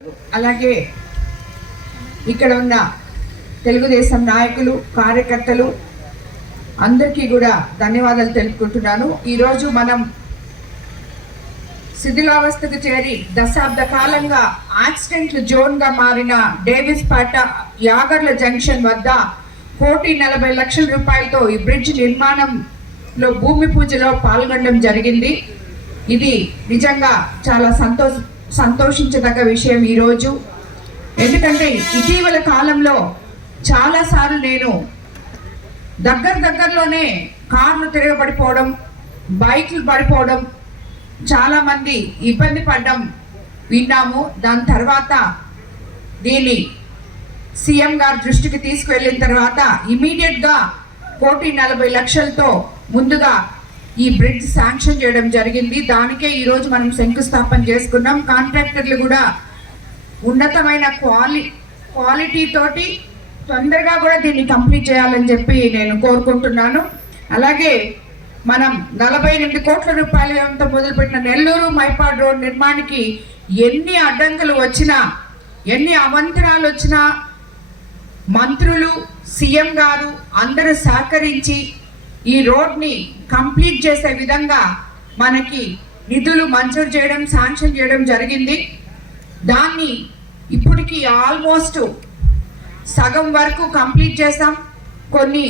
అలాగే ఇక్కడ ఉన్న తెలుగుదేశం నాయకులు కార్యకర్తలు అందరికీ కూడా ధన్యవాదాలు తెలుపుకుంటున్నాను. ఈరోజు మనం శిథిలావస్థకు చేరి దశాబ్ద కాలంగా యాక్సిడెంట్లు జోన్గా మారిన డేవిస్ పేట యాగర్ల జంక్షన్ వద్ద 1,40,00,000 రూపాయలతో ఈ బ్రిడ్జ్ నిర్మాణంలో భూమి పూజలో పాల్గొనడం జరిగింది. ఇది నిజంగా చాలా సంతోషించదగ్గ విషయం ఈరోజు. ఎందుకంటే ఇటీవల కాలంలో చాలాసార్లు నేను దగ్గరలోనే కార్లు తిరగబడిపోవడం, బైక్లు పడిపోవడం, చాలామంది ఇబ్బంది పడడం విన్నాము. దాని తర్వాత దీన్ని సీఎం గారి దృష్టికి తీసుకువెళ్ళిన తర్వాత ఇమీడియట్గా 1,40,00,000తో ముందుగా ఈ బ్రిడ్జ్ శాంక్షన్ చేయడం జరిగింది. దానికే ఈరోజు మనం శంకుస్థాపన చేసుకున్నాం. కాంట్రాక్టర్లు కూడా ఉన్నతమైన క్వాలిటీ తోటి తొందరగా కూడా దీన్ని కంప్లీట్ చేయాలని చెప్పి నేను కోరుకుంటున్నాను. అలాగే మనం 48 కోట్ల రూపాయలతో మొదలుపెట్టిన నెల్లూరు మైపాడ్ రోడ్ నిర్మాణానికి ఎన్ని అడ్డంకులు వచ్చినా, ఎన్ని అవంతరాలు వచ్చినా మంత్రులు, సీఎం గారు అందరూ సహకరించి ఈ రోడ్ని కంప్లీట్ చేసే విధంగా మనకి నిధులు మంజూరు చేయడం, శాంక్షన్ చేయడం జరిగింది. దాన్ని ఇప్పటికి ఆల్మోస్ట్ సగం వరకు కంప్లీట్ చేస్తాం. కొన్ని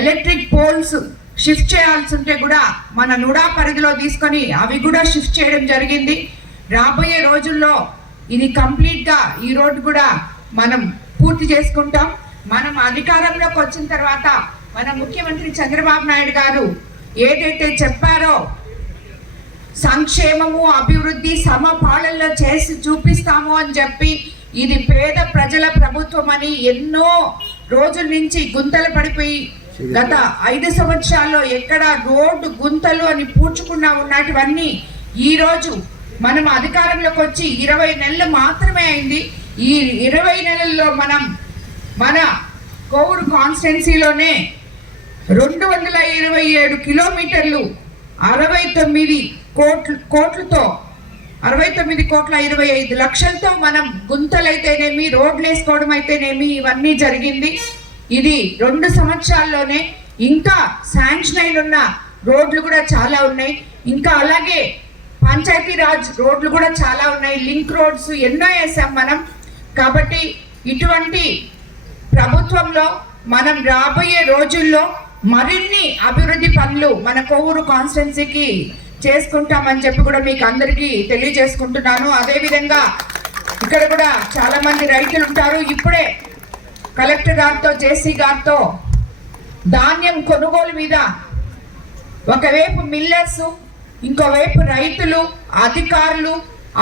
ఎలక్ట్రిక్ పోల్స్ షిఫ్ట్ చేయాల్సి ఉంటే కూడా మన నుడా పరిధిలో తీసుకొని అవి కూడా షిఫ్ట్ చేయడం జరిగింది. రాబోయే రోజుల్లో ఇది కంప్లీట్గా ఈ రోడ్డు కూడా మనం పూర్తి చేసుకుంటాం. మనం అధికారంలోకి వచ్చిన తర్వాత మన ముఖ్యమంత్రి చంద్రబాబు నాయుడు గారు ఏదైతే చెప్పారో సంక్షేమము అభివృద్ధి సమపాలనలో చేసి చూపిస్తాము అని చెప్పి, ఇది పేద ప్రజల ప్రభుత్వం అని ఎన్నో రోజుల నుంచి గుంతలు పడిపోయి గత 5 సంవత్సరాల్లో ఎక్కడ రోడ్డు గుంతలు అని పూడ్చుకున్నా ఉన్నటివన్నీ ఈరోజు మనం అధికారంలోకి వచ్చి 20 నెలలు మాత్రమే అయింది. ఈ 20 నెలల్లో మనం మన కోవూరు కాన్స్టిట్యున్సీలోనే 227 కిలోమీటర్లు 69 కోట్లతో 69,25 లక్షలతో మనం గుంతలైతేనేమి, రోడ్లు వేసుకోవడం అయితేనేమి ఇవన్నీ జరిగింది. ఇది 2 సంవత్సరాల్లోనే. ఇంకా శాంక్షన్ అయిన రోడ్లు కూడా చాలా ఉన్నాయి. ఇంకా అలాగే పంచాయతీరాజ్ రోడ్లు కూడా చాలా ఉన్నాయి. లింక్ రోడ్స్ ఎన్నో వేసాం మనం. కాబట్టి ఇటువంటి ప్రభుత్వంలో మనం రాబోయే రోజుల్లో మరిన్ని అభివృద్ధి పనులు మన కోవూరు కాన్స్టిట్యున్సీకి చేసుకుంటామని చెప్పి కూడా మీకు అందరికీ తెలియజేసుకుంటున్నాను. అదేవిధంగా ఇక్కడ కూడా చాలా మంది రైతులు ఉంటారు. ఇప్పుడే కలెక్టర్ గారితో, జేసీ గారితో ధాన్యం కొనుగోలు మీద ఒకవైపు మిల్లర్స్, ఇంకోవైపు రైతులు, అధికారులు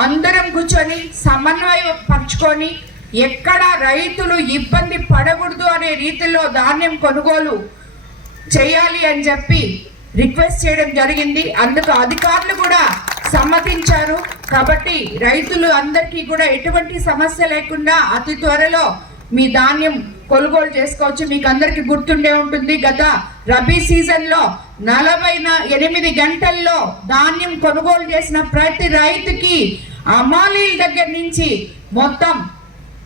అందరం కూర్చొని సమన్వయపరుచుకొని ఎక్కడ రైతులు ఇబ్బంది పడకూడదు అనే రీతిలో ధాన్యం కొనుగోలు చేయాలి అని చెప్పి రిక్వెస్ట్ చేయడం జరిగింది. అందుకు అధికారులు కూడా సమ్మతించారు. కాబట్టి రైతులు అందరికీ కూడా ఎటువంటి సమస్య లేకుండా అతి త్వరలో మీ ధాన్యం కొనుగోలు చేసుకోవచ్చు. మీకు అందరికీ గుర్తుండే ఉంటుంది, గత రబీ సీజన్లో 48 గంటల్లో ధాన్యం కొనుగోలు చేసిన ప్రతి రైతుకి అమాలీల దగ్గర నుంచి మొత్తం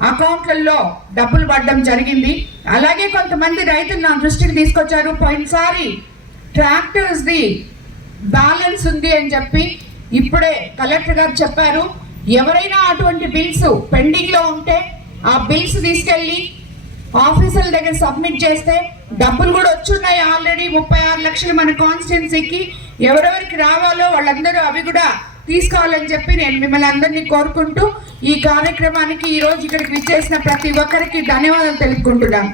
అకౌంట్లలో డబ్బులు పడడం జరిగింది. అలాగే కొంతమంది రైతులు నా దృష్టికి తీసుకొచ్చారు, పోయినసారి ట్రాక్టర్స్ది బ్యాలెన్స్ ఉంది అని చెప్పి. ఇప్పుడే కలెక్టర్ గారు చెప్పారు, ఎవరైనా అటువంటి బిల్స్ పెండింగ్లో ఉంటే ఆ బిల్స్ తీసుకెళ్ళి ఆఫీసర్ల దగ్గర సబ్మిట్ చేస్తే డబ్బులు కూడా వచ్చున్నాయి. ఆల్రెడీ 36 లక్షలు మన కాన్స్టిట్యున్సీకి ఎవరెవరికి రావాలో వాళ్ళందరూ అవి కూడా తీసుకోవాలని చెప్పి నేను మిమ్మల్ని అందరినీ కోరుకుంటూ ఈ కార్యక్రమానికి ఈరోజు ఇక్కడికి విచ్చేసిన ప్రతి ఒక్కరికి ధన్యవాదాలు తెలుపుకుంటున్నాను.